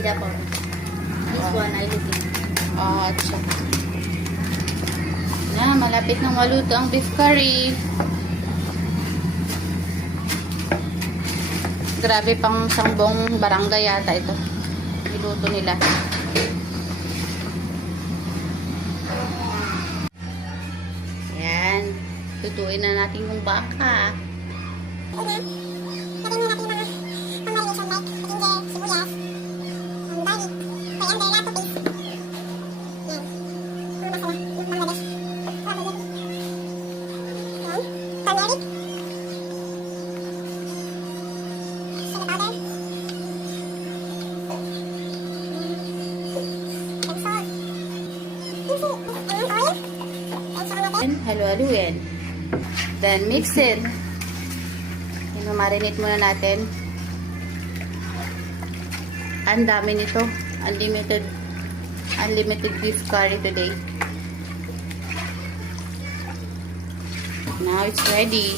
sida powder. This one, I look it. Atsa. Na, malapit nang maluto ang beef curry. Grabe, pang sangbong barangay yata ito. Niluto nila. Ayan. Tutuin na natin yung baka. Halo-haluin. Then mix it. Marinate muna natin. Ang dami nito. Unlimited beef curry today. Now it's ready.